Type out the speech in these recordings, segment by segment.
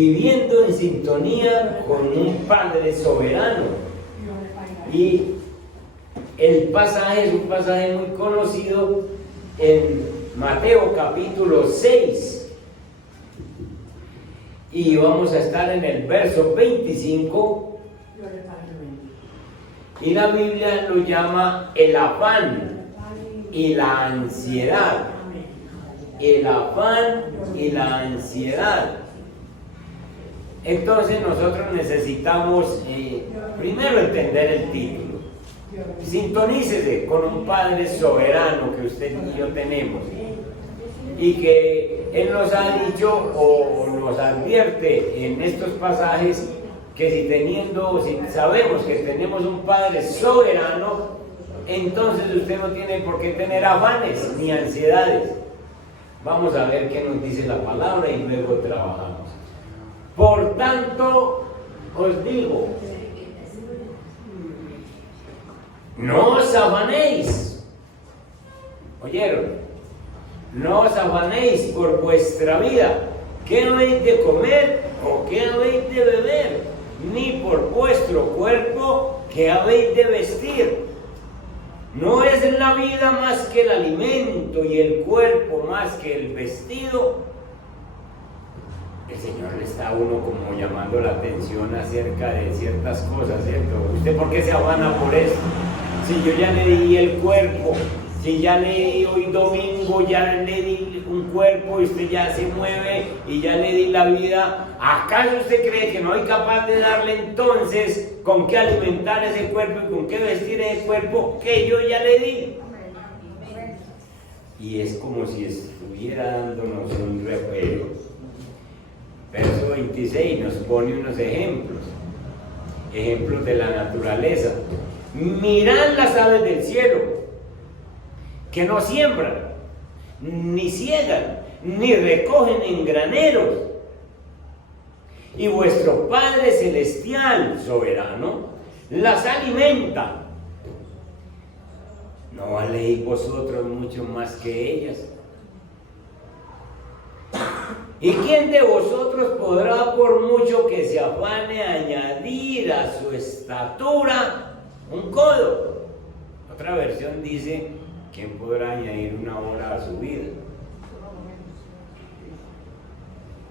Viviendo en sintonía con un Padre soberano. Y el pasaje es un pasaje muy conocido en Mateo capítulo 6. Y vamos a estar en el verso 25. Y la Biblia lo llama el afán y la ansiedad. El afán y la ansiedad. Entonces nosotros necesitamos primero entender el título. Sintonícese con un Padre soberano que usted y yo tenemos y que Él nos ha dicho o nos advierte en estos pasajes que si sabemos que tenemos un Padre soberano, entonces usted no tiene por qué tener afanes ni ansiedades. Vamos a ver qué nos dice la palabra y luego trabajamos. Por tanto, os digo, no os afanéis. ¿Oyeron? No os afanéis por vuestra vida. ¿Qué habéis de comer o qué habéis de beber? Ni por vuestro cuerpo, ¿qué habéis de vestir? ¿No es la vida más que el alimento y el cuerpo más que el vestido? El Señor le está a uno como llamando la atención acerca de ciertas cosas, ¿cierto? ¿Usted por qué se afana por eso? Si yo ya le di el cuerpo, si ya le di hoy domingo, ya le di un cuerpo y usted ya se mueve y ya le di la vida, ¿acaso usted cree que no hay capaz de darle entonces con qué alimentar ese cuerpo y con qué vestir ese cuerpo que yo ya le di? Y es como si estuviera dándonos un recuerdo. Verso 26 nos pone unos ejemplos de la naturaleza. Mirad las aves del cielo, que no siembran, ni ciegan, ni recogen en graneros, y vuestro Padre celestial soberano las alimenta. ¿No valéis vosotros mucho más que ellas? ¿Y quién de vosotros podrá, por mucho que se afane, añadir a su estatura un codo? Otra versión dice, ¿quién podrá añadir una hora a su vida?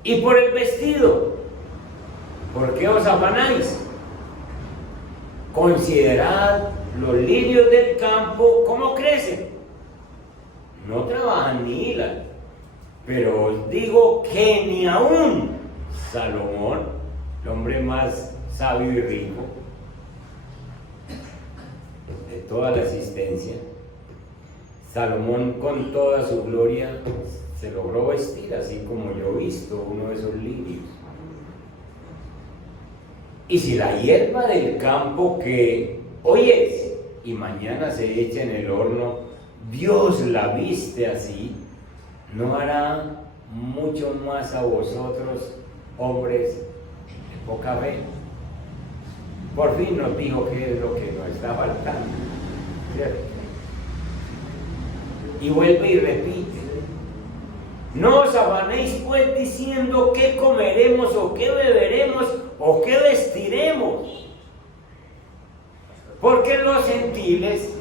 Y por el vestido, ¿por qué os afanáis? Considerad los lirios del campo, cómo crecen. No trabajan ni hilan. Pero os digo que ni aún Salomón, el hombre más sabio y rico de toda la existencia, Salomón con toda su gloria se logró vestir así como yo he visto uno de esos lirios. Y si la hierba del campo que hoy es y mañana se echa en el horno, Dios la viste así, ¿no hará mucho más a vosotros, hombres de poca fe? Por fin nos dijo qué es lo que nos está faltando, ¿cierto? Y vuelve y repite: no os afanéis pues diciendo qué comeremos o qué beberemos o qué vestiremos, porque los gentiles,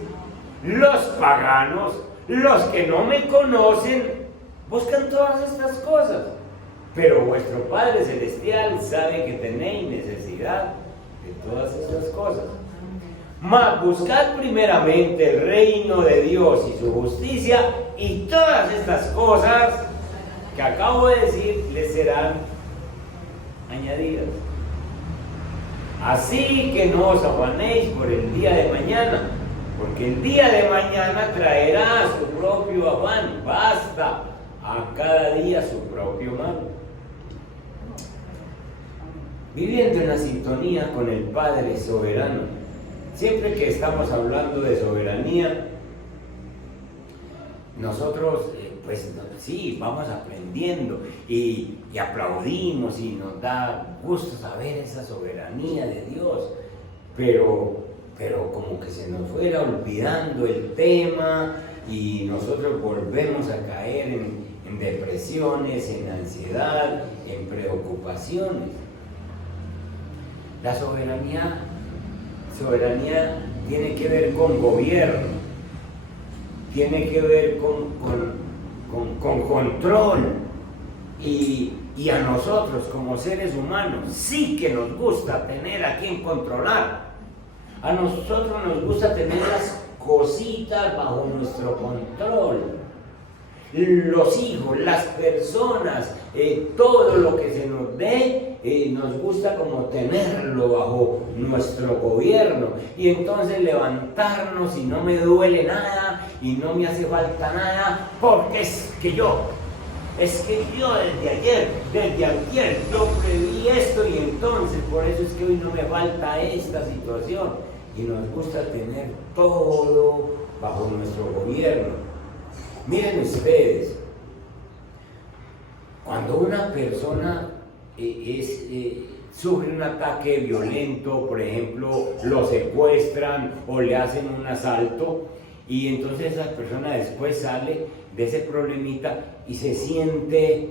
los paganos, los que no me conocen, buscan todas estas cosas, pero vuestro Padre Celestial sabe que tenéis necesidad de todas estas cosas. Mas buscad primeramente el reino de Dios y su justicia, y todas estas cosas que acabo de decir les serán añadidas. Así que no os afanéis por el día de mañana, porque el día de mañana traerá su propio afán. Basta a cada día su propio mal. Viviendo en la sintonía con el Padre soberano. Siempre que estamos hablando de soberanía, nosotros pues sí, vamos aprendiendo y aplaudimos y nos da gusto saber esa soberanía de Dios, pero como que se nos fuera olvidando el tema y nosotros volvemos a caer en depresiones, en ansiedad, en preocupaciones. La soberanía tiene que ver con gobierno, tiene que ver con control, y a nosotros como seres humanos sí que nos gusta tener a quien controlar. A nosotros nos gusta tener las cositas bajo nuestro control. Los hijos, las personas, todo lo que se nos dé, nos gusta como tenerlo bajo nuestro gobierno. Y entonces levantarnos y no me duele nada y no me hace falta nada, porque es que yo desde ayer, desde antier, yo preví esto, y entonces por eso es que hoy no me falta esta situación. Y nos gusta tener todo bajo nuestro gobierno. Miren ustedes, cuando una persona sufre un ataque violento, por ejemplo, lo secuestran o le hacen un asalto, y entonces esa persona después sale de ese problemita y se siente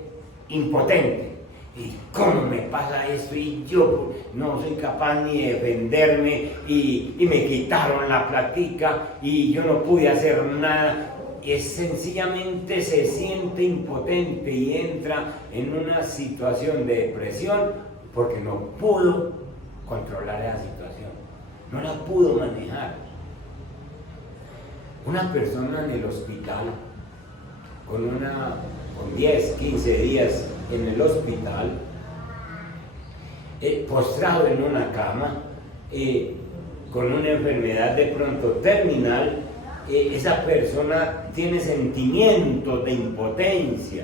impotente. ¿Y cómo me pasa esto? Y yo no soy capaz ni de defenderme, y me quitaron la platica y yo no pude hacer nada. Sencillamente se siente impotente y entra en una situación de depresión porque no pudo controlar esa situación, no la pudo manejar. Una persona en el hospital, con 10, 15 días en el hospital, postrado en una cama, con una enfermedad de pronto terminal, esa persona tiene sentimientos de impotencia,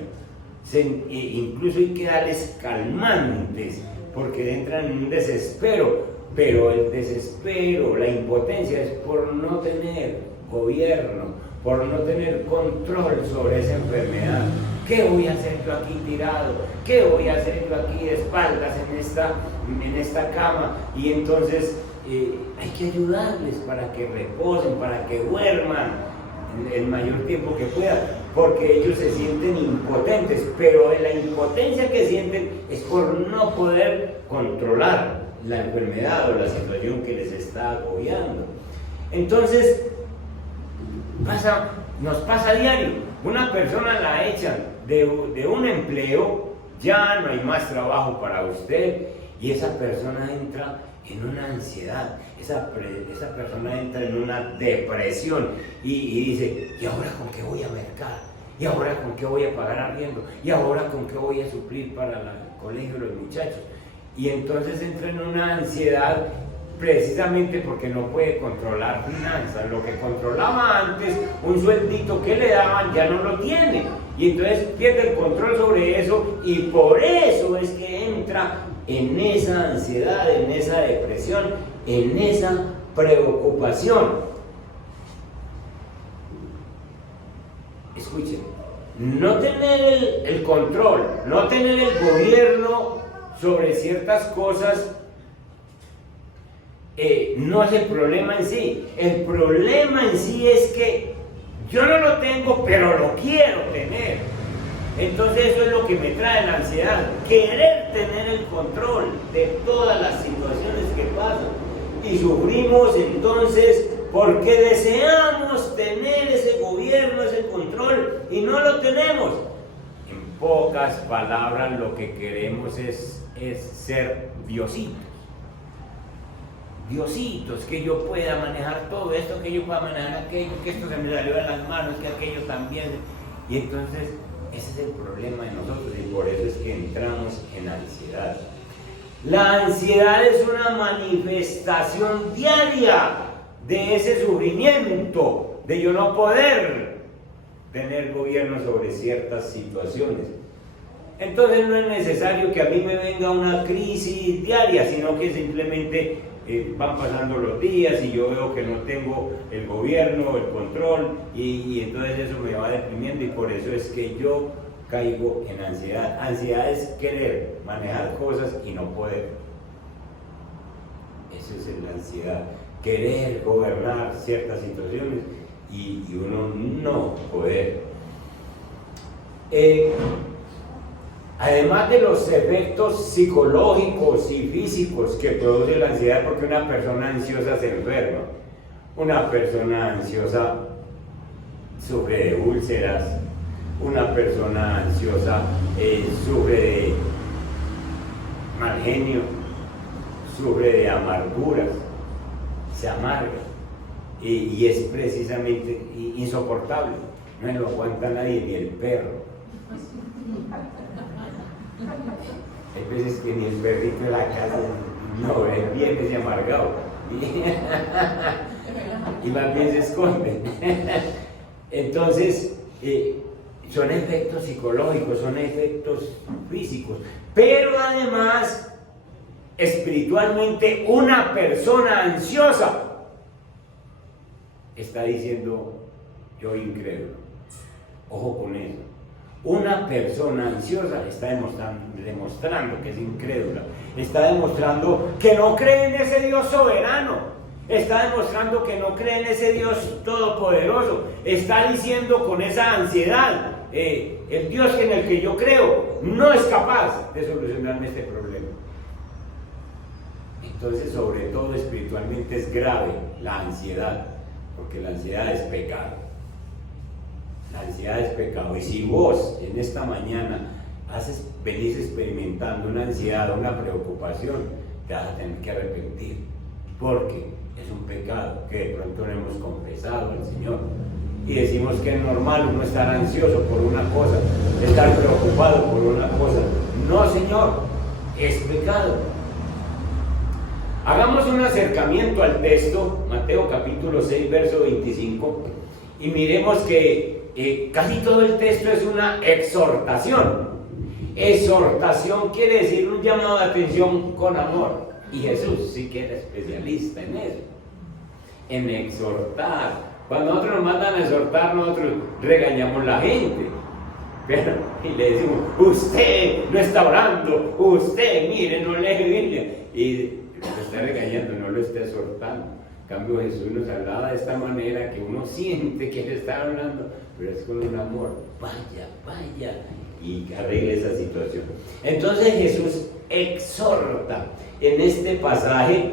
incluso hay que darles calmantes porque entran en un desespero, pero el desespero, la impotencia es por no tener gobierno, por no tener control sobre esa enfermedad. ¿Qué voy a hacer yo aquí tirado? ¿Qué voy a hacer yo aquí de espaldas en esta cama? Y entonces hay que ayudarles para que reposen, para que duerman el mayor tiempo que puedan, porque ellos se sienten impotentes, pero la impotencia que sienten es por no poder controlar la enfermedad o la situación que les está agobiando. Entonces, nos pasa a diario. Una persona la echan de un empleo, ya no hay más trabajo para usted, y esa persona entra en una ansiedad, esa persona entra en una depresión y dice, ¿y ahora con qué voy a mercar? ¿Y ahora con qué voy a pagar arriendo? ¿Y ahora con qué voy a suplir para el colegio de los muchachos? Y entonces entra en una ansiedad precisamente porque no puede controlar finanzas. Lo que controlaba antes, un sueldito que le daban, ya no lo tiene. Y entonces pierde el control sobre eso, y por eso es que entra en esa ansiedad, en esa depresión, en esa preocupación. Escuchen, no tener el control, no tener el gobierno sobre ciertas cosas no es el problema en sí. El problema en sí es que yo no lo tengo, pero lo quiero tener. Entonces eso es lo que me trae la ansiedad, querer tener el control de todas las situaciones que pasan. Y sufrimos entonces porque deseamos tener ese gobierno, ese control, y no lo tenemos. En pocas palabras, lo que queremos es ser diositos. Diositos, que yo pueda manejar todo esto, que yo pueda manejar aquello, que esto se me salió de las manos, que aquello también. Y entonces ese es el problema de nosotros, y por eso es que entramos en ansiedad. La ansiedad es una manifestación diaria de ese sufrimiento, de yo no poder tener gobierno sobre ciertas situaciones. Entonces no es necesario que a mí me venga una crisis diaria, sino que simplemente van pasando los días y yo veo que no tengo el gobierno, el control, y entonces eso me va deprimiendo, y por eso es que yo caigo en ansiedad. Ansiedad es querer manejar cosas y no poder. Eso es la ansiedad, querer gobernar ciertas situaciones y uno no poder. además de los efectos psicológicos y físicos que produce la ansiedad, porque una persona ansiosa se enferma, una persona ansiosa sufre de úlceras, una persona ansiosa sufre de mal genio, sufre de amarguras, se amarga y es precisamente insoportable, no lo aguanta nadie, ni el perro. Hay veces que ni el perrito de la casa no es bien ese amargado y más bien se esconde. Entonces son efectos psicológicos, son efectos físicos, pero además espiritualmente una persona ansiosa está diciendo yo incrédulo. Ojo con eso. Una persona ansiosa está demostrando que es incrédula, está demostrando que no cree en ese Dios soberano, está demostrando que no cree en ese Dios todopoderoso, está diciendo con esa ansiedad, el Dios en el que yo creo no es capaz de solucionarme este problema. Entonces, sobre todo espiritualmente es grave la ansiedad, porque la ansiedad es pecado. La ansiedad es pecado. Y si vos en esta mañana venís experimentando una ansiedad, una preocupación, te vas a tener que arrepentir, porque es un pecado que de pronto no hemos confesado al Señor. Y decimos que es normal uno estar ansioso por una cosa, estar preocupado por una cosa. No, Señor, es pecado. Hagamos un acercamiento al texto, Mateo capítulo 6, verso 25, y miremos que casi todo el texto es una exhortación. Exhortación quiere decir un llamado de atención con amor. Y Jesús sí que era especialista en eso, en exhortar. Cuando nosotros nos mandan a exhortar, nosotros regañamos a la gente. Y le decimos, usted no está orando, usted, mire, no lee Biblia. Y lo está regañando, no lo está exhortando. En cambio, Jesús nos hablaba de esta manera que uno siente que le está hablando, pero es con un amor. Vaya, y arregle esa situación. Entonces Jesús exhorta en este pasaje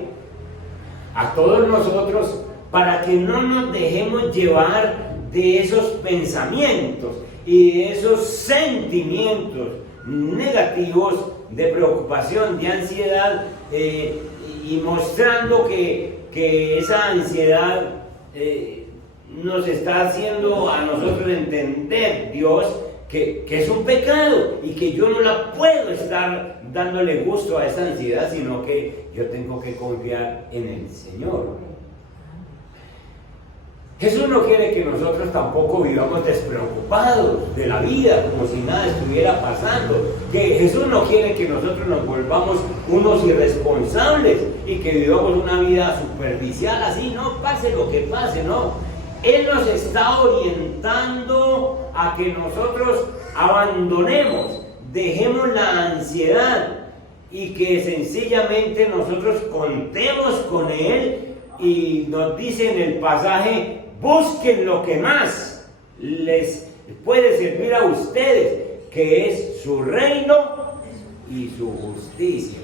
a todos nosotros para que no nos dejemos llevar de esos pensamientos y de esos sentimientos negativos de preocupación, de ansiedad, y mostrando que esa ansiedad nos está haciendo a nosotros entender, Dios, que es un pecado y que yo no la puedo estar dándole gusto a esa ansiedad, sino que yo tengo que confiar en el Señor. Jesús no quiere que nosotros tampoco vivamos despreocupados de la vida, como si nada estuviera pasando. Que Jesús no quiere que nosotros nos volvamos unos irresponsables y que vivamos una vida superficial así, no pase lo que pase, no. Él nos está orientando a que nosotros abandonemos, dejemos la ansiedad y que sencillamente nosotros contemos con Él. Y nos dice en el pasaje, busquen lo que más les puede servir a ustedes, que es su reino y su justicia.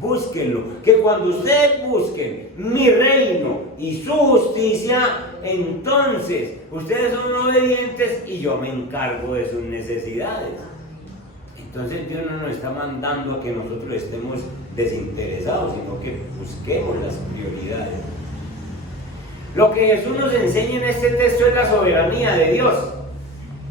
Búsquenlo, que cuando ustedes busquen mi reino y su justicia, entonces ustedes son obedientes y yo me encargo de sus necesidades. Entonces Dios no nos está mandando a que nosotros estemos desinteresados, sino que busquemos las prioridades. Lo que Jesús nos enseña en este texto es la soberanía de Dios.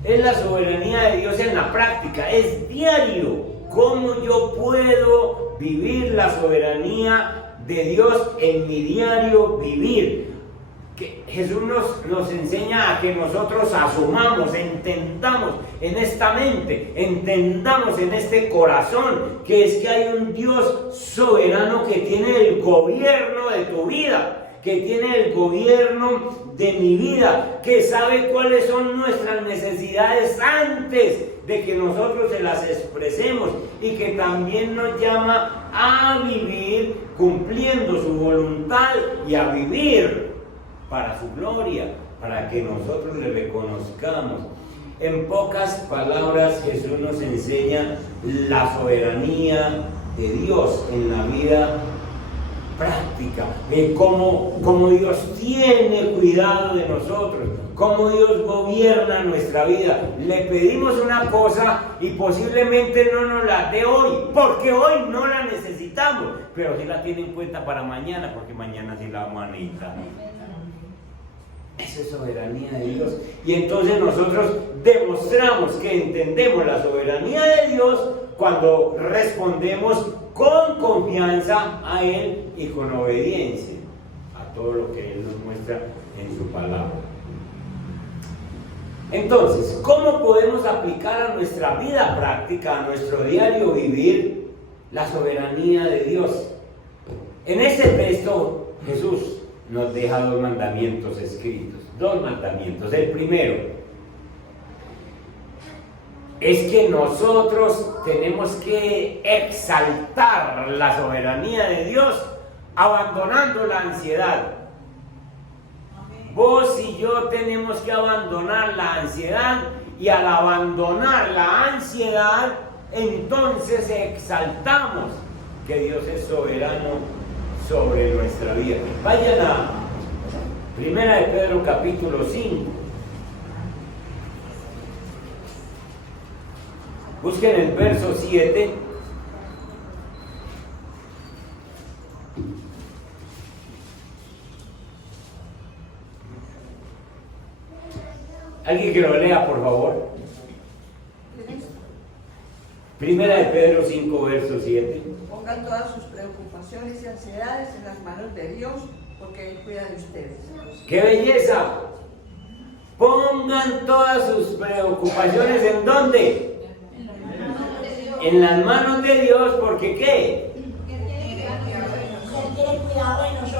Es la soberanía de Dios en la práctica, es diario. ¿Cómo yo puedo vivir la soberanía de Dios en mi diario vivir? Que Jesús nos enseña a que nosotros asumamos, entendamos en esta mente, entendamos en este corazón, que es que hay un Dios soberano que tiene el gobierno de tu vida, que tiene el gobierno de mi vida, que sabe cuáles son nuestras necesidades antes de que nosotros se las expresemos y que también nos llama a vivir cumpliendo su voluntad y a vivir para su gloria, para que nosotros le reconozcamos. En pocas palabras, Jesús nos enseña la soberanía de Dios en la vida práctica, de cómo Dios tiene cuidado de nosotros, cómo Dios gobierna nuestra vida. Le pedimos una cosa y posiblemente no nos la dé hoy, porque hoy no la necesitamos, pero sí la tiene en cuenta para mañana, porque mañana sí la vamos a necesitar. Eso es soberanía de Dios. Y entonces nosotros demostramos que entendemos la soberanía de Dios cuando respondemos con confianza a Él y con obediencia a todo lo que Él nos muestra en su palabra. Entonces, ¿cómo podemos aplicar a nuestra vida práctica, a nuestro diario vivir, la soberanía de Dios? En este texto, Jesús nos deja 2 mandamientos escritos. 2 mandamientos. El primero es que nosotros tenemos que exaltar la soberanía de Dios abandonando la ansiedad. Vos y yo tenemos que abandonar la ansiedad, y al abandonar la ansiedad, entonces exaltamos que Dios es soberano sobre nuestra vida. Vayan a 1 de Pedro capítulo 5. Busquen el verso 7. ¿Alguien que lo lea, por favor? 1 de Pedro 5, verso 7. Pongan todas sus preocupaciones y ansiedades en las manos de Dios, porque Él cuida de ustedes. ¡Qué belleza! Pongan todas sus preocupaciones, ¿en dónde? En las manos de Dios, porque ¿qué?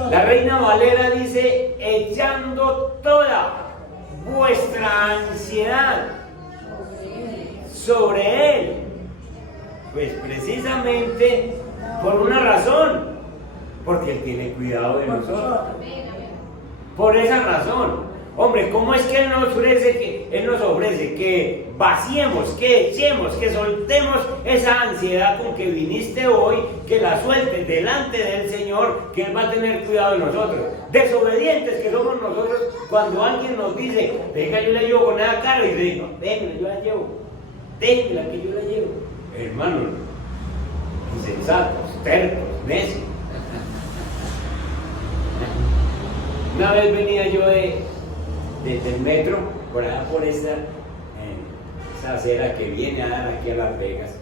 La Reina Valera dice, echando toda vuestra ansiedad sobre Él. Pues precisamente por una razón, porque Él tiene cuidado de nosotros. Por esa razón. Hombre, ¿cómo es que Él nos ofrece que vaciemos, que echemos, que soltemos esa ansiedad con que viniste hoy, que la sueltes delante del Señor, que Él va a tener cuidado de nosotros? Desobedientes que somos nosotros cuando alguien nos dice, venga, yo la llevo con esa cara, y le digo, déjela, yo la llevo, déjela que yo la llevo. Hermanos, insensatos, tercos, necios. Una vez venía yo desde el metro, por allá por esa acera que viene a dar aquí a Las Vegas,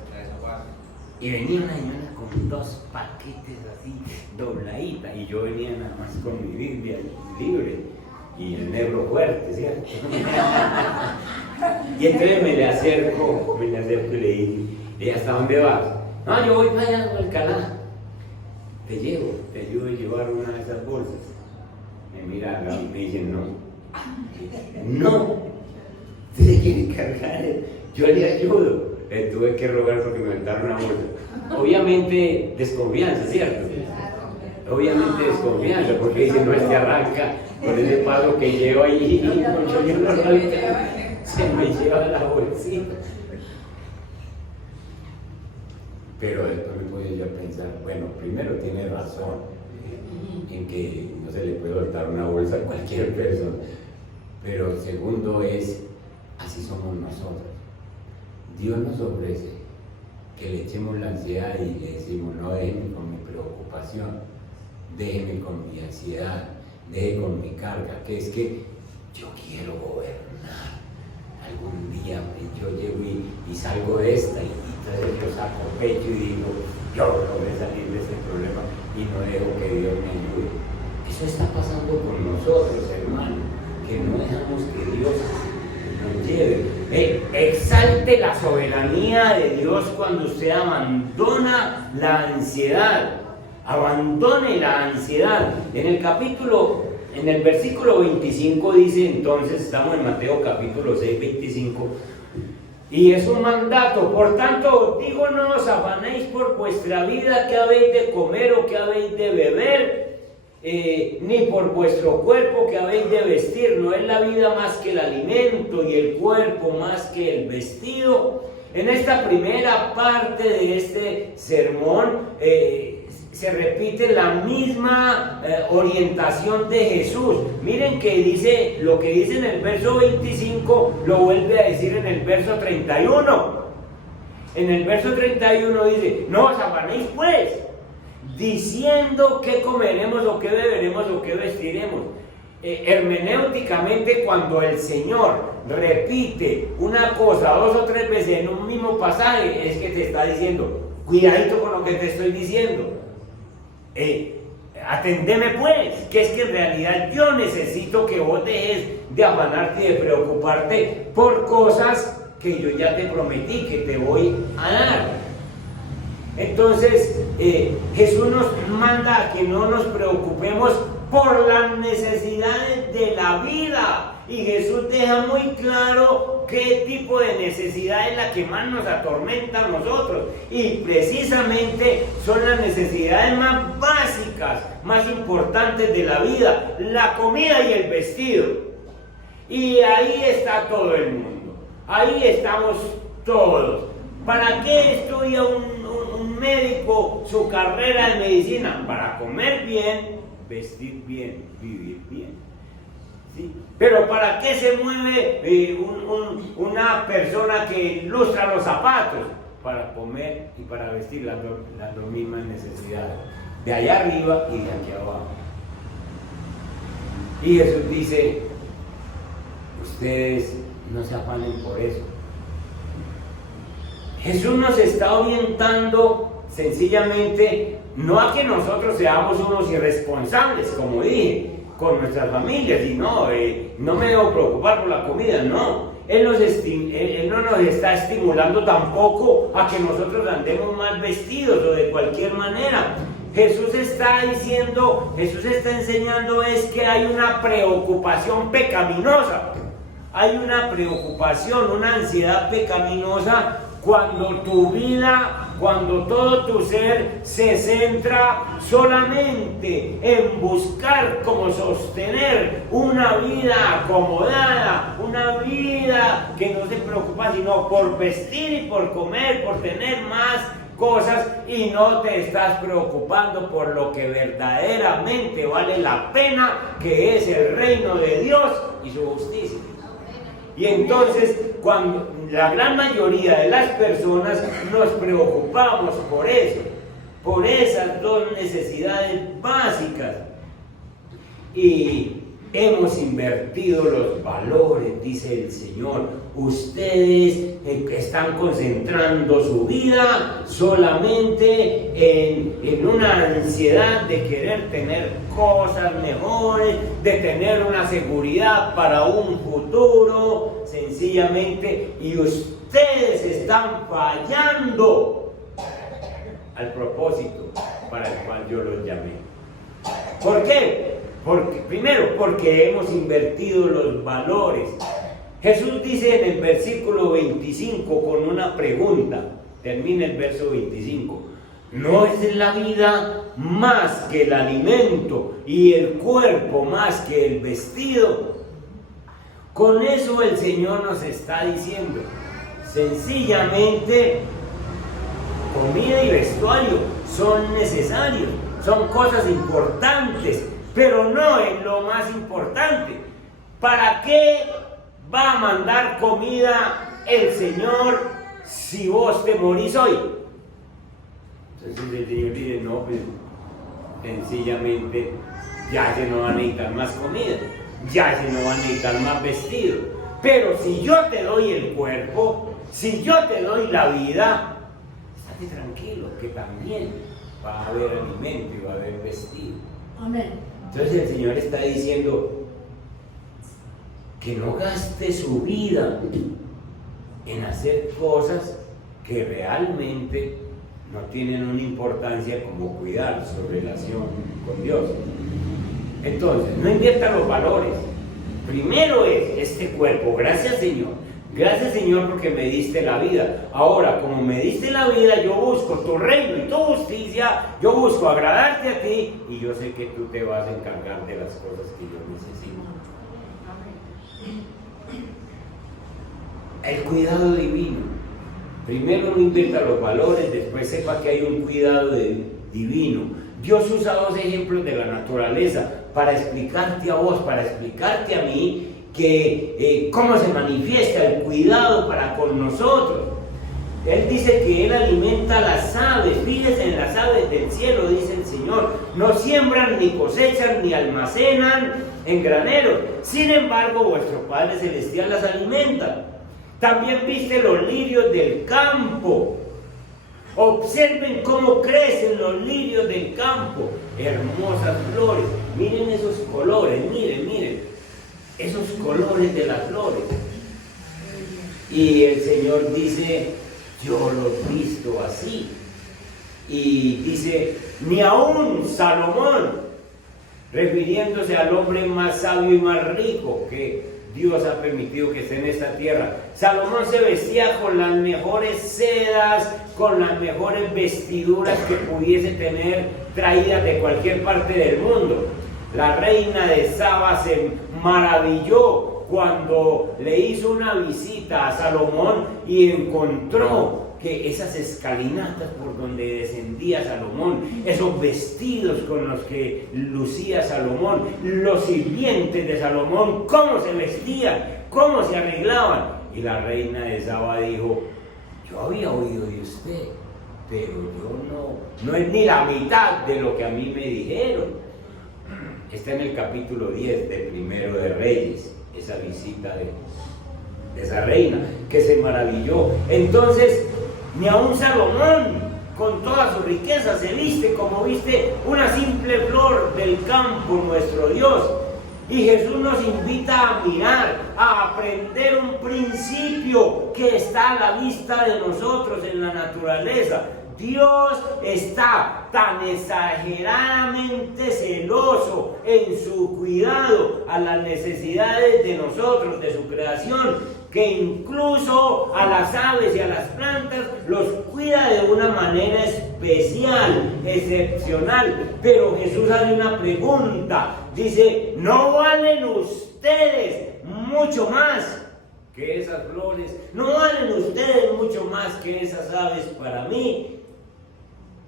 y venía una señora con 2 paquetes así dobladitas, y yo venía nada más con mi Biblia libre y el negro fuerte, ¿cierto? Y entonces me le acerco y le digo, ¿hasta dónde vas? No, yo voy para allá a Alcalá. Te ayudo a llevar una de esas bolsas. Me mira, me dicen, no, usted quiere cargar, yo le ayudo. Tuve que rogar porque me aventaron una bolsa. Obviamente desconfianza, ¿cierto? Obviamente desconfianza, porque dice, no, arranca con ese paso que llevo ahí, se me lleva la bolsita. Pero después me podía yo pensar, bueno, primero tiene razón en que no se le puede soltar una bolsa a cualquier persona, pero segundo es, así somos nosotros. Dios nos ofrece que le echemos la ansiedad y le decimos, no, déjeme con mi preocupación, déjeme con mi ansiedad, déjeme con mi carga, que es que yo quiero gobernar. Algún día yo llego y salgo de esta, y entonces yo saco pecho y digo, yo logré salir de este problema y no dejo que Dios me ayude. Eso está pasando con nosotros, hermano, que no dejamos que Dios nos lleve. Exalte la soberanía de Dios cuando usted abandona la ansiedad. Abandone la ansiedad. En el versículo 25 dice, entonces, estamos en Mateo capítulo 6, 25, y es un mandato. Por tanto, digo, no os afanéis por vuestra vida, qué habéis de comer o qué habéis de beber, ni por vuestro cuerpo que habéis de vestir. ¿No es la vida más que el alimento y el cuerpo más que el vestido? En esta primera parte de este sermón se repite la misma orientación de Jesús. Miren que dice, lo que dice en el verso 25, lo vuelve a decir en el verso 31. En el verso 31 dice, no os afanéis pues, diciendo qué comeremos o qué beberemos o qué vestiremos. Hermenéuticamente, cuando el Señor repite una cosa 2 o 3 veces en un mismo pasaje, es que te está diciendo, cuidadito con lo que te estoy diciendo. Atendeme pues, que es que en realidad yo necesito que vos dejes de afanarte y de preocuparte por cosas que yo ya te prometí que te voy a dar. Entonces Jesús nos manda a que no nos preocupemos por las necesidades de la vida, y Jesús deja muy claro qué tipo de necesidad es la que más nos atormenta a nosotros, y precisamente son las necesidades más básicas, más importantes de la vida: la comida y el vestido. Y ahí está todo el mundo, ahí estamos todos. ¿Para qué estudia un médico su carrera de medicina? Para comer bien, vestir bien, vivir bien. ¿Sí? Pero ¿para qué se mueve una persona que lustra los zapatos? Para comer y para vestir las mismas necesidades, de allá arriba y de aquí abajo. Y Jesús dice, ustedes no se afanen por eso. Jesús nos está orientando sencillamente no a que nosotros seamos unos irresponsables, como dije, con nuestras familias, y no me debo preocupar por la comida, no. Él no nos está estimulando tampoco a que nosotros andemos mal vestidos o de cualquier manera. Jesús está enseñando es que hay una preocupación pecaminosa, hay una preocupación, una ansiedad pecaminosa cuando tu vida, cuando todo tu ser se centra solamente en buscar cómo sostener una vida acomodada, una vida que no se preocupa sino por vestir y por comer, por tener más cosas, y no te estás preocupando por lo que verdaderamente vale la pena, que es el reino de Dios y su justicia. Y entonces, cuando la gran mayoría de las personas nos preocupamos por eso, por esas dos necesidades básicas, y hemos invertido los valores, dice el Señor. Ustedes están concentrando su vida solamente en una ansiedad de querer tener cosas mejores, de tener una seguridad para un futuro, sencillamente, y ustedes están fallando al propósito para el cual yo los llamé. ¿Por qué? Primero, porque hemos invertido los valores. Jesús dice en el versículo 25 con una pregunta, termina el verso 25: ¿no es la vida más que el alimento y el cuerpo más que el vestido? Con eso el Señor nos está diciendo, sencillamente, comida y vestuario son necesarios, son cosas importantes, pero no es lo más importante. ¿Para qué va a mandar comida el Señor si vos te morís hoy? Entonces el Señor dice, no, pues sencillamente ya se no va a necesitar más comida, ya se no va a necesitar más vestido. Pero si yo te doy el cuerpo, si yo te doy la vida, estate tranquilo que también va a haber alimento y va a haber vestido. Amén. Entonces el Señor está diciendo que no gaste su vida en hacer cosas que realmente no tienen una importancia, como cuidar su relación con Dios. Entonces, no invierta los valores. Primero es este cuerpo, gracias Señor, Gracias, Señor, porque me diste la vida. Ahora, como me diste la vida, yo busco tu reino y tu justicia, yo busco agradarte a ti, y yo sé que tú te vas a encargar de las cosas que yo necesito. El cuidado divino. Primero no invierta los valores, después sepa que hay un cuidado divino. Dios usa dos ejemplos de la naturaleza para explicarte a vos, para explicarte a mí, que cómo se manifiesta el cuidado para con nosotros. Él dice que Él alimenta a las aves. Fíjense en las aves del cielo, dice el Señor. No siembran, ni cosechan, ni almacenan en graneros. Sin embargo, vuestro Padre Celestial las alimenta. También viste los lirios del campo. Observen cómo crecen los lirios del campo. Hermosas flores. Miren esos colores, miren. Esos colores de las flores. Y el Señor dice, yo los he visto así. Y dice, ni aún Salomón, refiriéndose al hombre más sabio y más rico que Dios ha permitido que esté en esta tierra. Salomón se vestía con las mejores sedas, con las mejores vestiduras que pudiese tener traídas de cualquier parte del mundo. La reina de Saba se maravilló cuando le hizo una visita a Salomón y encontró que esas escalinatas por donde descendía Salomón, esos vestidos con los que lucía Salomón, los sirvientes de Salomón, cómo se vestían, cómo se arreglaban. Y la reina de Saba dijo, yo había oído de usted, pero yo no es ni la mitad de lo que a mí me dijeron. Está en el capítulo 10 de Primero de Reyes, esa visita de esa reina que se maravilló. Entonces, ni aun Salomón, con toda su riqueza, se viste como viste una simple flor del campo, nuestro Dios. Y Jesús nos invita a mirar, a aprender un principio que está a la vista de nosotros en la naturaleza. Dios está tan exageradamente celoso en su cuidado a las necesidades de nosotros, de su creación, que incluso a las aves y a las plantas los cuida de una manera especial, excepcional. Pero Jesús hace una pregunta, dice, ¿no valen ustedes mucho más que esas flores? ¿No valen ustedes mucho más que esas aves para mí?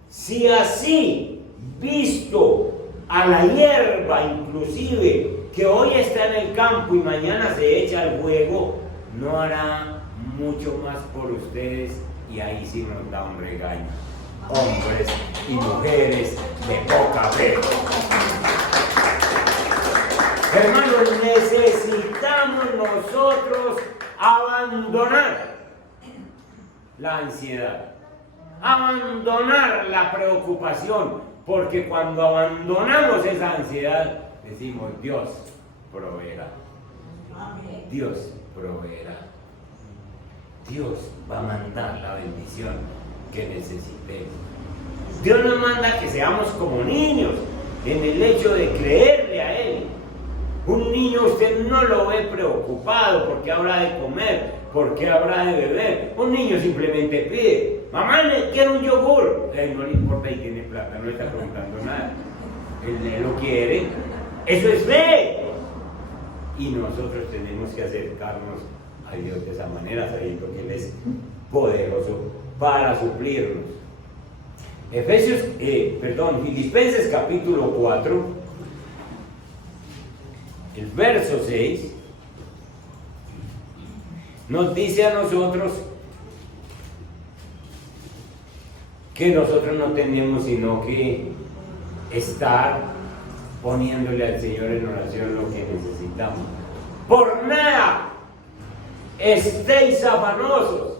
Si así, visto a la hierba inclusive, que hoy está en el campo y mañana se echa al fuego, no hará mucho más por ustedes. Y ahí sí nos da un regaño. Hombres y mujeres de poca fe. Hermanos, necesitamos nosotros abandonar la ansiedad, abandonar la preocupación, porque cuando abandonamos esa ansiedad, decimos, Dios proveerá. Dios proveerá. Dios va a mandar la bendición que necesitemos. Dios nos manda que seamos como niños en el hecho de creerle a Él. Un niño usted no lo ve preocupado porque habrá de comer, porque habrá de beber. Un niño simplemente pide, mamá, quiero un yogur. No le importa y tiene plata, no está preguntando nada. Él lo quiere. Eso es fe. Y nosotros tenemos que acercarnos a Dios de esa manera, sabiendo que Él es poderoso para suplirnos. Filipenses capítulo 4, el verso 6, nos dice a nosotros que nosotros no tenemos sino que estar poniéndole al Señor en oración lo que necesitamos. Por nada estéis afanosos,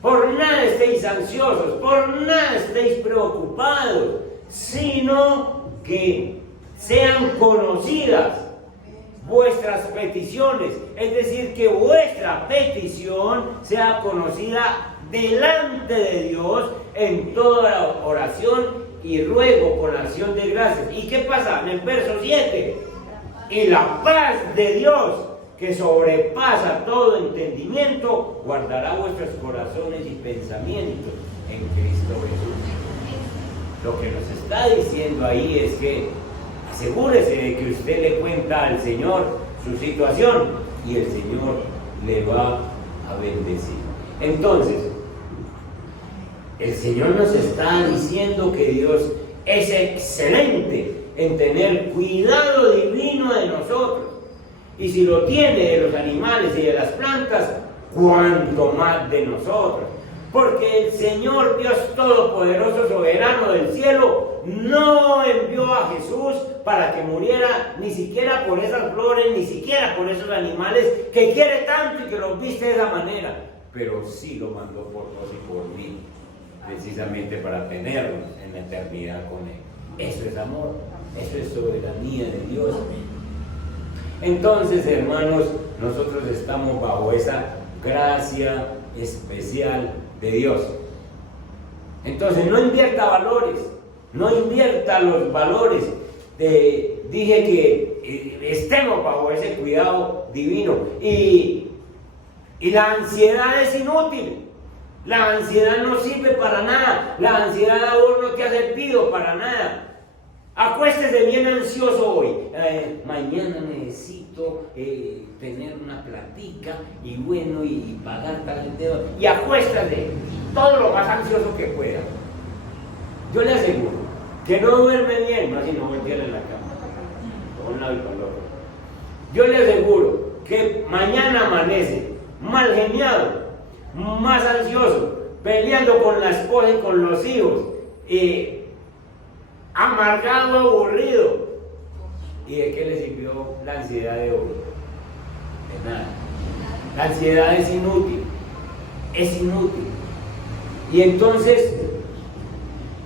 por nada estéis ansiosos, por nada estéis preocupados, sino que sean conocidas vuestras peticiones, es decir, que vuestra petición sea conocida delante de Dios en toda oración y ruego con acción de gracias. ¿Y qué pasa? En el verso 7, y la paz de Dios, que sobrepasa todo entendimiento, guardará vuestros corazones y pensamientos en Cristo Jesús. Lo que nos está diciendo ahí es que asegúrese de que usted le cuenta al Señor su situación y el Señor le va a bendecir. Entonces, el Señor nos está diciendo que Dios es excelente en tener cuidado divino de nosotros. Y si lo tiene de los animales y de las plantas, cuánto más de nosotros. Porque el Señor Dios Todopoderoso, soberano del cielo, no envió a Jesús para que muriera ni siquiera por esas flores, ni siquiera por esos animales que quiere tanto y que los viste de esa manera. Pero sí lo mandó por vos y por mí, precisamente para tenernos en la eternidad con Él. Eso es amor, eso es soberanía de Dios. Entonces, hermanos, nosotros estamos bajo esa gracia especial de Dios. Entonces, no invierta valores, no invierta los valores. Dije que estemos bajo ese cuidado divino. Y la ansiedad es inútil. La ansiedad no sirve para nada. La ansiedad a vos no te ha servido para nada. Acuéstese bien ansioso hoy. Mañana necesito tener una platica y bueno, y pagar tal dedo. Y acuéstese todo lo más ansioso que pueda. Yo le aseguro que no duerme bien, más si no voltear en la cama, con un lado y con el otro. Yo le aseguro que mañana amanece mal geniado, más ansioso, peleando con la esposa y con los hijos, amargado, aburrido. ¿Y de qué le sirvió la ansiedad de hoy? De nada. La ansiedad es inútil, es inútil. Y entonces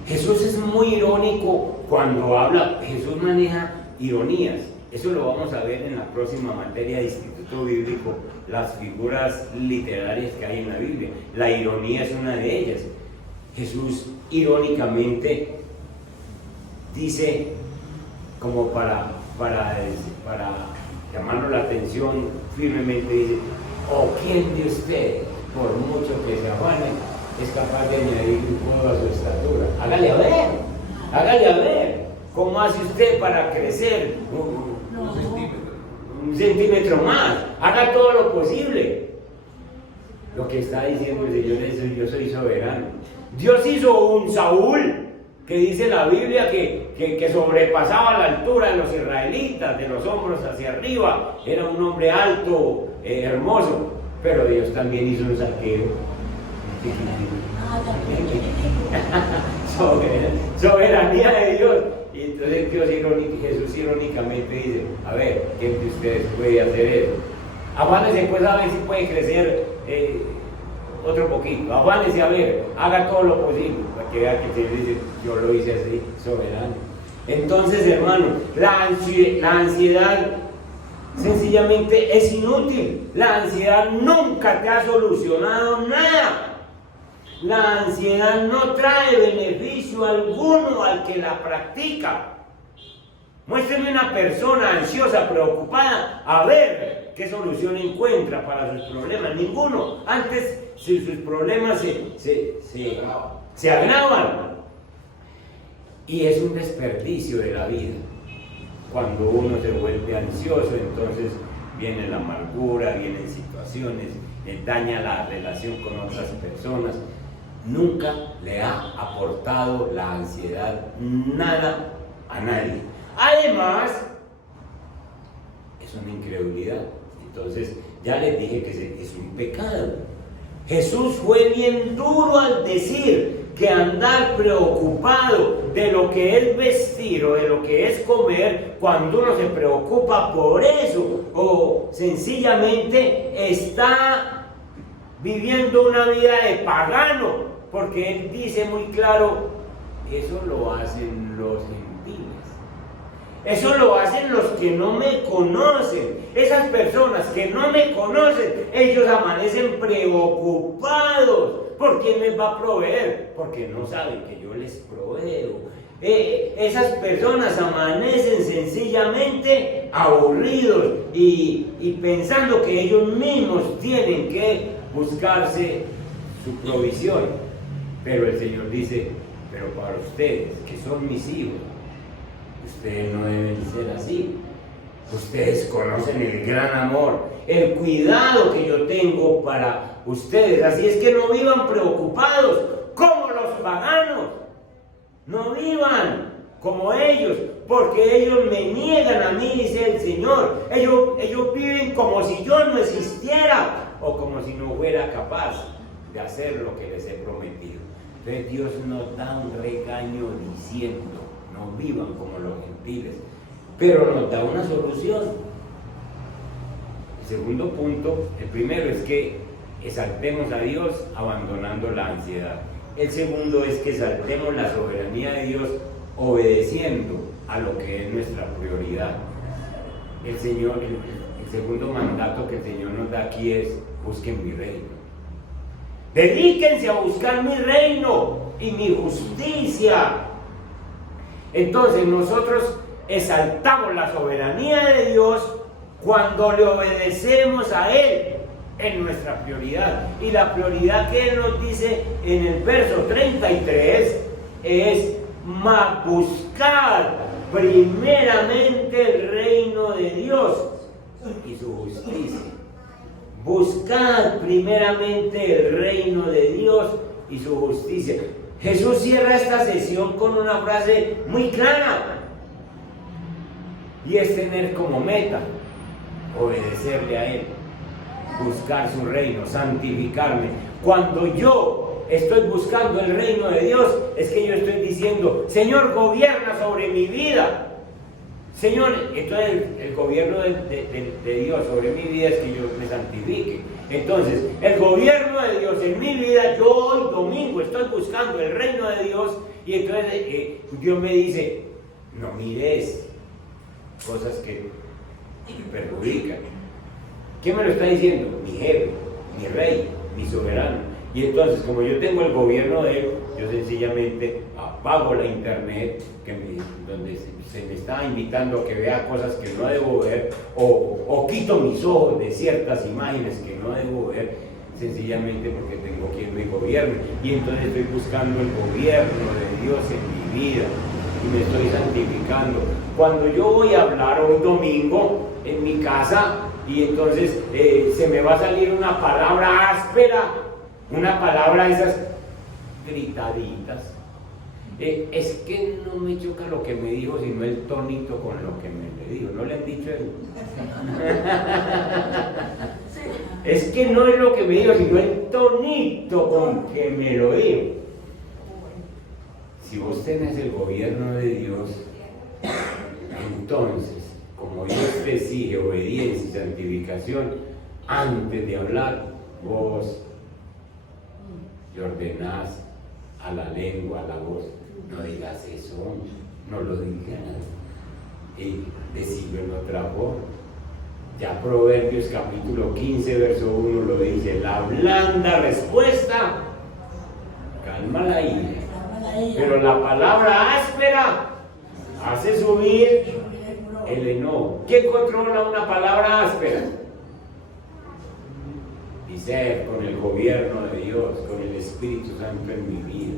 Jesús es muy irónico cuando habla. Jesús maneja ironías. Eso lo vamos a ver en la próxima materia de Instituto Bíblico, las figuras literarias que hay en la Biblia. La ironía es una de ellas. Jesús irónicamente dice, como para llamarnos la atención firmemente, dice: ¿o quién de ustedes, por mucho que se afane, es capaz de añadir un codo a su estatura? Hágale a ver, ¿cómo hace usted para crecer un centímetro más? Haga todo lo posible. Lo que está diciendo el Señor es: yo soy soberano. Dios hizo un Saúl, que dice la Biblia que sobrepasaba la altura de los israelitas, de los hombros hacia arriba. Era un hombre alto, hermoso. Pero Dios también hizo un Zaqueo. Soberanía de Dios. Y entonces Jesús irónicamente dice: a ver, ¿quién de ustedes puede hacer eso? Afánese pues a ver si puede crecer otro poquito. Afánese a ver, haga todo lo posible para que vea que el Señor dice: yo lo hice así, soberano. Entonces, hermano, la ansiedad sencillamente es inútil. La ansiedad nunca te ha solucionado nada. La ansiedad no trae beneficio alguno al que la practica. Muéstrame una persona ansiosa, preocupada, a ver qué solución encuentra para sus problemas. Ninguno. Antes, si sus problemas se agravan. Y es un desperdicio de la vida. Cuando uno se vuelve ansioso, entonces viene la amargura, vienen situaciones, daña la relación con otras personas. Nunca le ha aportado la ansiedad nada a nadie. Además, es una incredulidad. Entonces, ya les dije que es un pecado. Jesús fue bien duro al decir que andar preocupado de lo que es vestir o de lo que es comer, cuando uno se preocupa por eso o sencillamente está viviendo una vida de pagano, porque él dice muy claro: eso lo hacen los gentiles, eso lo hacen los que no me conocen. Esas personas que no me conocen, ellos amanecen preocupados. ¿Por quién les va a proveer? Porque no saben que yo les proveo. Esas personas amanecen sencillamente aburridos y pensando que ellos mismos tienen que buscarse su provisión. Pero el Señor dice, pero para ustedes, que son mis hijos, ustedes no deben ser así. Ustedes conocen el gran amor, el cuidado que yo tengo para ustedes. Así es que no vivan preocupados como los paganos. No vivan como ellos, porque ellos me niegan a mí, dice el Señor. Ellos viven como si yo no existiera o como si no fuera capaz de hacer lo que les he prometido. Entonces Dios nos da un regaño diciendo, no vivan como los gentiles, pero nos da una solución. El segundo punto, el primero es que exaltemos a Dios abandonando la ansiedad. El segundo es que exaltemos la soberanía de Dios obedeciendo a lo que es nuestra prioridad. El segundo mandato que el Señor nos da aquí es: busquen mi reino. Dedíquense a buscar mi reino y mi justicia. Entonces nosotros exaltamos la soberanía de Dios cuando le obedecemos a Él en nuestra prioridad. Y la prioridad que Él nos dice en el verso 33 es: mas buscar primeramente el reino de Dios y su justicia. Buscad primeramente el reino de Dios y su justicia. Jesús cierra esta sesión con una frase muy clara, y es tener como meta obedecerle a Él, buscar su reino, santificarme. Cuando yo estoy buscando el reino de Dios, es que yo estoy diciendo: Señor, gobierna sobre mi vida. Señor, entonces el gobierno de Dios sobre mi vida es que yo me santifique. Entonces, el gobierno de Dios en mi vida, yo hoy domingo estoy buscando el reino de Dios, y entonces Dios me dice: no mires cosas que me perjudican. ¿Quién me lo está diciendo? Mi jefe, mi rey, mi soberano. Y entonces, como yo tengo el gobierno de Él, yo sencillamente apago la internet donde se me está invitando a que vea cosas que no debo ver, o quito mis ojos de ciertas imágenes que no debo ver, sencillamente porque tengo quien me gobierne. Y entonces estoy buscando el gobierno de Dios en mi vida y me estoy santificando. Cuando yo voy a hablar hoy domingo en mi casa, y entonces se me va a salir una palabra áspera, una palabra de esas gritaditas, es que no me choca lo que me dijo, sino el tonito con lo que me dijo. ¿No le han dicho eso? Es que no es lo que me dijo, sino el tonito con que me lo dijo. Si vos tenés el gobierno de Dios, entonces, como Dios te exige obediencia y santificación, antes de hablar, vos le ordenás a la lengua, a la voz: no digas eso, no lo digas, y decirlo en otra voz. Ya Proverbios capítulo 15 verso 1 lo dice: la blanda respuesta calma la ira, pero la palabra áspera hace subir el enojo. ¿Quién controla una palabra áspera? Y ser con el gobierno de Dios, con el Espíritu Santo en mi vida.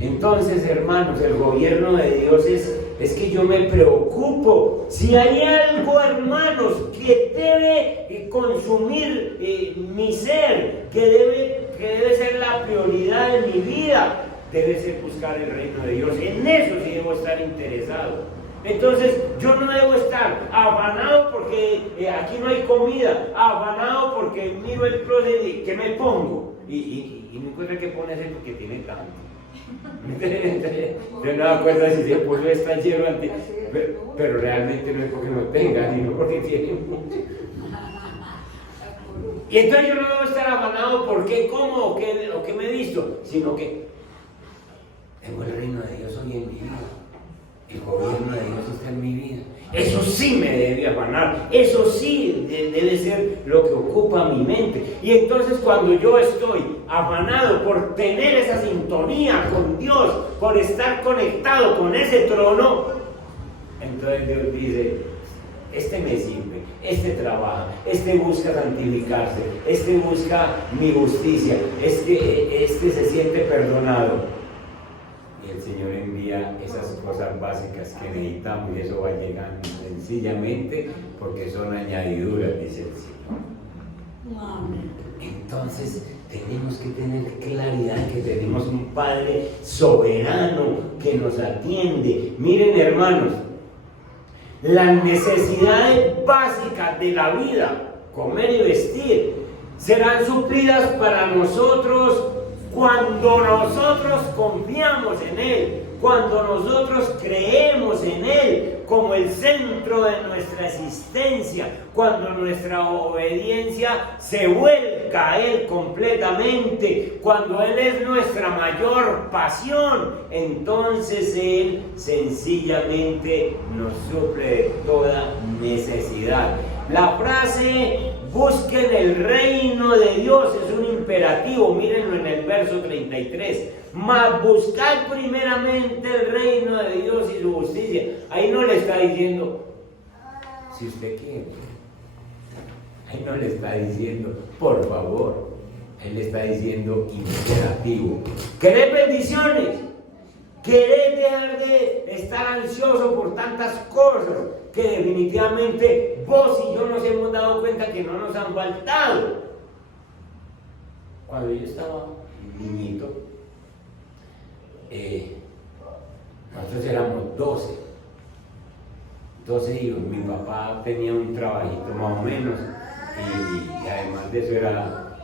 Entonces, hermanos, el gobierno de Dios es que yo me preocupo. Si hay algo, hermanos, que debe consumir mi ser, que debe ser la prioridad de mi vida, debe ser buscar el reino de Dios. En eso sí debo estar interesado. Entonces, yo no debo estar afanado porque aquí no hay comida, afanado porque miro el closet que me pongo y no encuentra que pone ese porque tiene tanto. Yo no me acuerdo si se puso esta lleno antes, pero realmente no es porque no tenga, sino porque tiene mucho. Y entonces yo no debo estar afanado porque como o qué me he visto, sino que tengo el reino de Dios hoy en mi vida. El gobierno de Dios está en mi vida. Eso sí me debe afanar, eso sí debe ser lo que ocupa mi mente. Y entonces, cuando yo estoy afanado por tener esa sintonía con Dios, por estar conectado con ese trono, Entonces Dios dice, este me sirve, este trabaja, este busca santificarse, este busca mi justicia, este se siente perdonado. Y el Señor envía esas cosas básicas que necesitamos y eso va llegando sencillamente porque son añadiduras, dice el Señor. Amén. Entonces tenemos que tener claridad que tenemos un Padre soberano que nos atiende. Miren, hermanos, las necesidades básicas de la vida, comer y vestir, serán suplidas para nosotros cuando nosotros confiamos en Él, cuando nosotros creemos en Él como el centro de nuestra existencia, cuando nuestra obediencia se vuelca a Él completamente, cuando Él es nuestra mayor pasión, entonces Él sencillamente nos suple de toda necesidad. La frase busquen el reino de Dios es un imperativo, mírenlo en el verso 33. Mas buscad primeramente el reino de Dios y su justicia. Ahí no le está diciendo, si usted quiere. Ahí no le está diciendo, por favor. Él le está diciendo imperativo. ¿Querés bendiciones? ¿Querés dejar de estar ansioso por tantas cosas que definitivamente vos y yo nos hemos dado cuenta que no nos han faltado? Cuando yo estaba niñito, nosotros éramos 12 hijos. Mi papá tenía un trabajito más o menos y además de eso era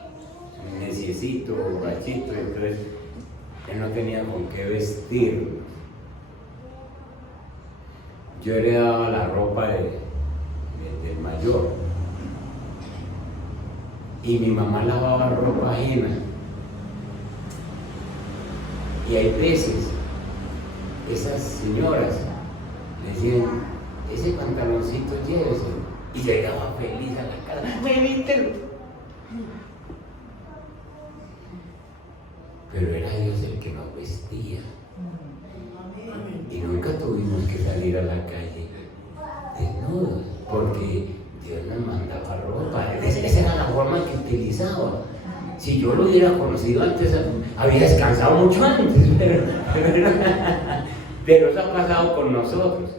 neciecito, borrachito, entonces él no tenía con qué vestirnos. Yo heredaba la ropa del mayor y mi mamá lavaba ropa ajena. Y hay veces esas señoras le decían, ese pantaloncito llévese, y llegaba feliz a la casa, me viste. Pero era Dios el que nos vestía. Y nunca tuvimos que salir a la calle desnudos, porque Dios nos mandaba ropa. Esa era la forma que utilizaba. Si yo lo hubiera conocido antes, había descansado mucho antes, pero eso ha pasado con nosotros.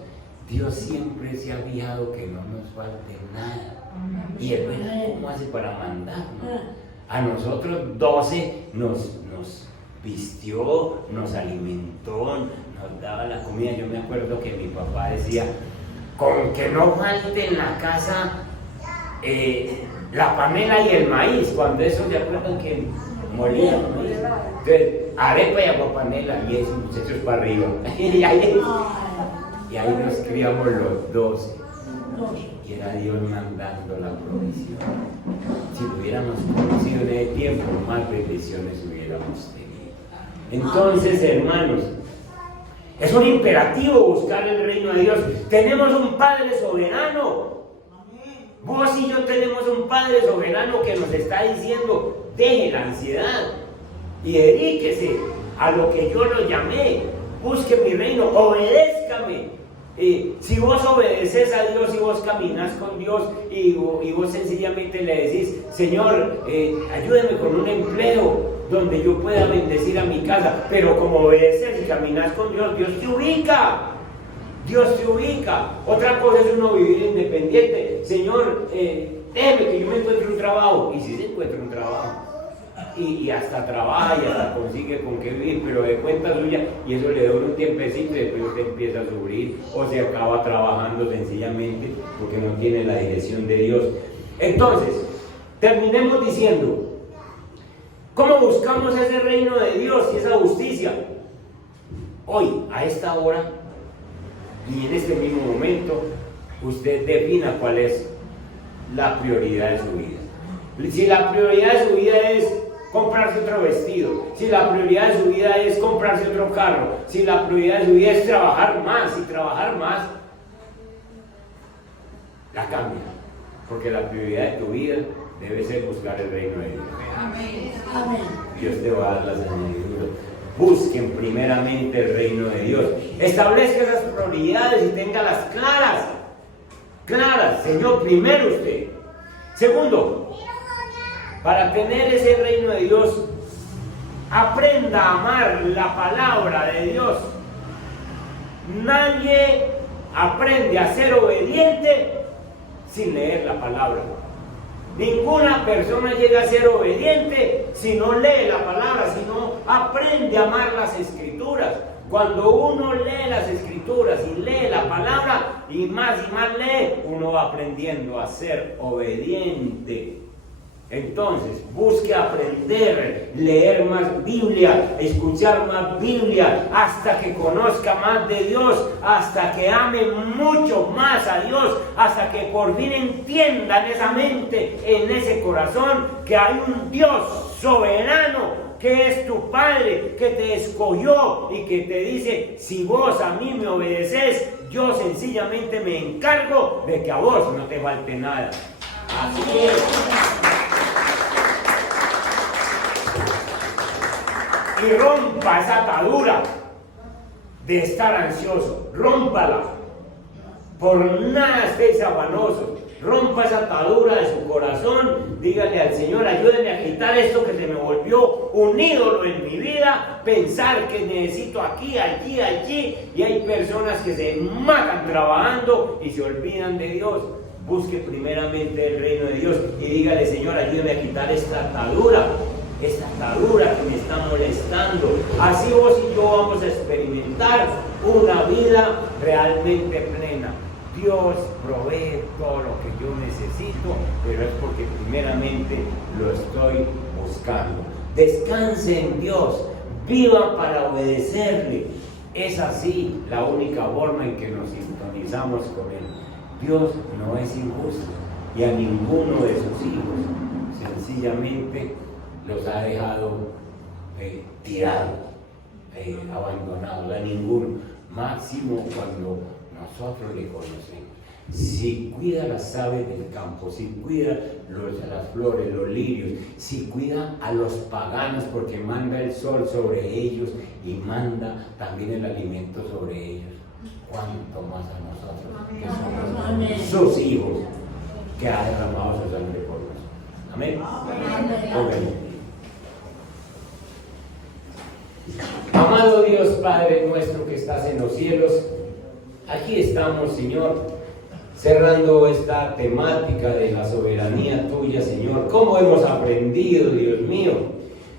Dios siempre se ha fijado que no nos falte nada. Y Él verá cómo hace para mandarnos. A nosotros 12 nos vistió, nos alimentó, nos daba la comida. Yo me acuerdo que mi papá decía, con que no falte en la casa la panela y el maíz, cuando eso se acuerdan que molían maíz. Entonces, arepa y aguapanela y esos muchachos para arriba. y ahí nos criamos los 12. Y era Dios mandando la provisión. Si lo hubiéramos conocido en ese tiempo, más bendiciones hubiéramos tenido. Entonces, hermanos, es un imperativo buscar el reino de Dios. Tenemos un Padre soberano. Vos y yo tenemos un Padre soberano que nos está diciendo, deje la ansiedad y dedíquese a lo que yo lo llamé, busque mi reino, obedézcame. Si vos obedeces a Dios y vos caminas con Dios y vos sencillamente le decís, Señor, ayúdame con un empleo donde yo pueda bendecir a mi casa, pero como obedeces y caminas con Dios, Dios te ubica. Dios te ubica. Otra cosa es uno vivir independiente. Señor, déjeme que yo me encuentre un trabajo. Y si se encuentra un trabajo, y hasta trabaja y hasta consigue con qué vivir, pero de cuenta suya, y eso le dura un tiempecito y después usted empieza a sufrir o se acaba trabajando sencillamente porque no tiene la dirección de Dios. Entonces, terminemos diciendo, ¿cómo buscamos ese reino de Dios y esa justicia? Hoy, a esta hora, y en este mismo momento, usted defina cuál es la prioridad de su vida. Si la prioridad de su vida es comprarse otro vestido, si la prioridad de su vida es comprarse otro carro, si la prioridad de su vida es trabajar más la cambia, porque la prioridad de tu vida debe ser buscar el reino de Dios. Amén. Amén. Dios te va a dar las añadiduras. busquen primeramente el reino de Dios. Establezca esas prioridades y téngalas claras. Claras, Señor, primero usted. Segundo, para tener ese reino de Dios, aprenda a amar la palabra de Dios. Nadie aprende a ser obediente sin leer la palabra. Ninguna persona llega a ser obediente si no lee la palabra, si no aprende a amar las escrituras. Cuando uno lee las escrituras y lee la palabra y más lee, uno va aprendiendo a ser obediente. Entonces, busque aprender, leer más Biblia, escuchar más Biblia, hasta que conozca más de Dios, hasta que ame mucho más a Dios, hasta que por fin entienda en esa mente, en ese corazón, que hay un Dios soberano, que es tu Padre, que te escogió y que te dice: si vos a mí me obedeces, yo sencillamente me encargo de que a vos no te falte nada. Así es. Y rompa esa atadura de estar ansioso, rómpala. Por nada estéis afanosos. Rompa esa atadura de su corazón. Dígale al Señor: ayúdeme a quitar esto que se me volvió un ídolo en mi vida. Pensar que necesito aquí, allí. Y hay personas que se matan trabajando y se olvidan de Dios. Busque primeramente el reino de Dios y dígale: Señor, ayúdeme a quitar esta atadura que me está molestando. Así vos y yo vamos a experimentar una vida realmente plena. Dios provee todo lo que yo necesito, pero es porque primeramente lo estoy buscando. Descanse en Dios, viva para obedecerle. Es así la única forma en que nos sintonizamos con Él. Dios no es injusto y a ninguno de sus hijos sencillamente los ha dejado tirados, abandonados, a ninguno. Máximo cuando nosotros le conocemos. Si cuida las aves del campo, si cuida las flores, los lirios, si cuida a los paganos, porque manda el sol sobre ellos y manda también el alimento sobre ellos, ¿cuánto más a nosotros, que somos sus hijos, que ha derramado su sangre por nosotros? Amén. Amén. Amado Dios, Padre nuestro que estás en los cielos, aquí estamos, Señor, cerrando esta temática de la soberanía tuya, Señor. ¿Cómo hemos aprendido, Dios mío?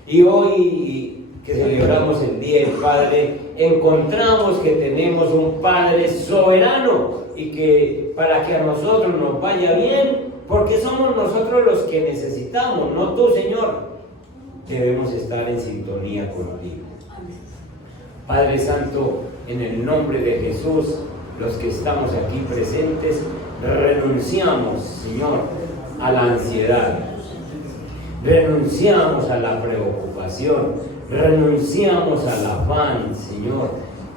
Y hoy que celebramos el Día del Padre, encontramos que tenemos un Padre soberano y que para que a nosotros nos vaya bien, porque somos nosotros los que necesitamos, no tú, Señor, debemos estar en sintonía contigo. Padre Santo, en el nombre de Jesús, los que estamos aquí presentes, renunciamos, Señor, a la ansiedad, renunciamos a la preocupación, renunciamos al afán, Señor.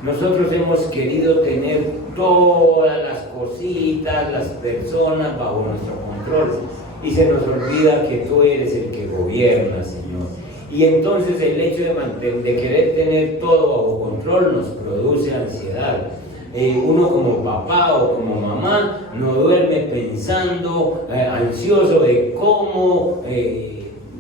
Nosotros hemos querido tener todas las cositas, las personas bajo nuestro control, y se nos olvida que tú eres el que gobierna, Señor. Y entonces el hecho de querer tener todo bajo control nos produce ansiedad. Uno como papá o como mamá no duerme pensando, ansioso de cómo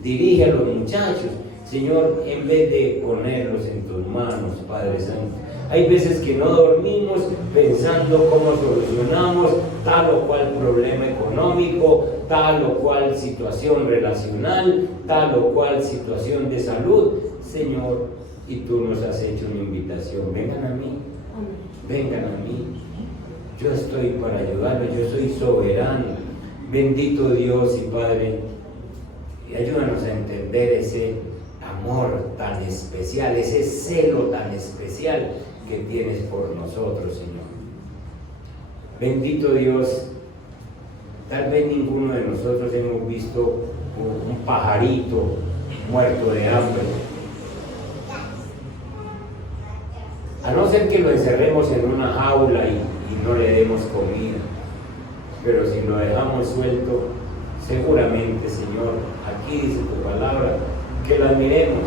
dirige a los muchachos. Señor, en vez de ponerlos en tus manos, Padre Santo, hay veces que no dormimos pensando cómo solucionamos tal o cual problema económico, tal o cual situación relacional, tal o cual situación de salud. Señor, y tú nos has hecho una invitación: vengan a mí, vengan a mí, yo estoy para ayudarlos, yo soy soberano. Bendito Dios y Padre, y ayúdanos a entender ese amor tan especial, ese celo tan especial que tienes por nosotros, Señor. Bendito Dios, tal vez ninguno de nosotros hemos visto un pajarito muerto de hambre, a no ser que lo encerremos en una jaula y no le demos comida. Pero si lo dejamos suelto, seguramente, Señor, aquí dice tu palabra, que lo admiremos,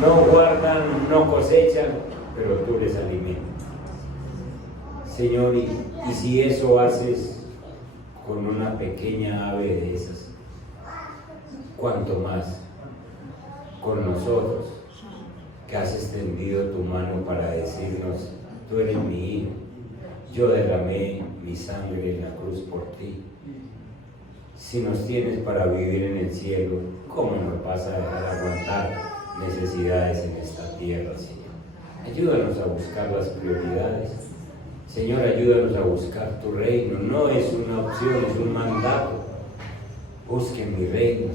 no guardan, no cosechan, pero tú les alimentas. Señor, y si eso haces con una pequeña ave de esas, ¿cuánto más con nosotros, que has extendido tu mano para decirnos, tú eres mi hijo, yo derramé mi sangre en la cruz por ti? Si nos tienes para vivir en el cielo, ¿cómo nos vas a dejar aguantar necesidades en esta tierra, Señor? Ayúdanos a buscar las prioridades. Señor, ayúdanos a buscar tu reino. No es una opción, es un mandato. Busquen mi reino,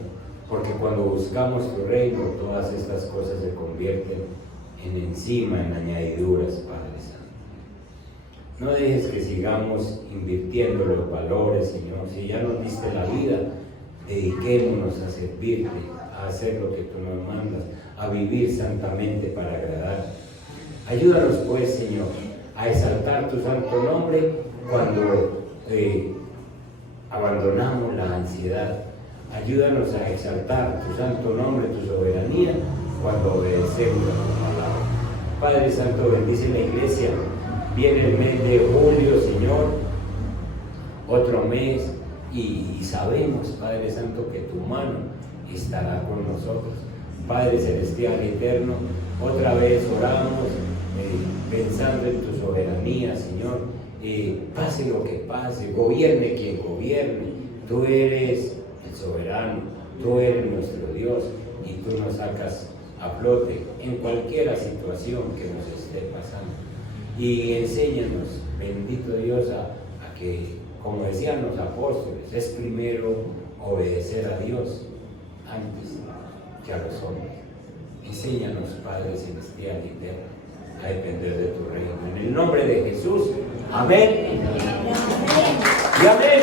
porque cuando buscamos tu reino, todas estas cosas se convierten en encima, en añadiduras, Padre Santo. No dejes que sigamos invirtiendo los valores, Señor. Si ya nos diste la vida, dediquémonos a servirte, a hacer lo que tú nos mandas, a vivir santamente para agradar. Ayúdanos pues, Señor, a exaltar tu santo nombre cuando abandonamos la ansiedad. Ayúdanos a exaltar tu santo nombre, tu soberanía, cuando obedecemos a tu palabra. Padre Santo, bendice la iglesia. Viene el mes de julio, Señor, otro mes, y sabemos, Padre Santo, que tu mano estará con nosotros. Padre Celestial Eterno, otra vez oramos pensando en tu soberanía, Señor. Pase lo que pase, gobierne quien gobierne, tú eres el soberano, tú eres nuestro Dios, y tú nos sacas a flote en cualquier situación que nos esté pasando. Y enséñanos, bendito Dios, a que, como decían los apóstoles, es primero obedecer a Dios antes que a los hombres. Enséñanos, Padre Celestial y Eterno, a depender de tu reino. En el nombre de Jesús, amén. Y amén.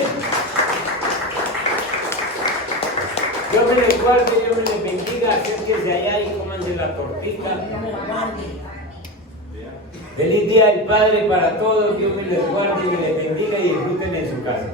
Dios me les guarde, Dios me les bendiga. Acérquense allá y cómanse la tortita. Feliz día del Padre para todos. Dios me les guarde y me les bendiga y disfruten en su casa.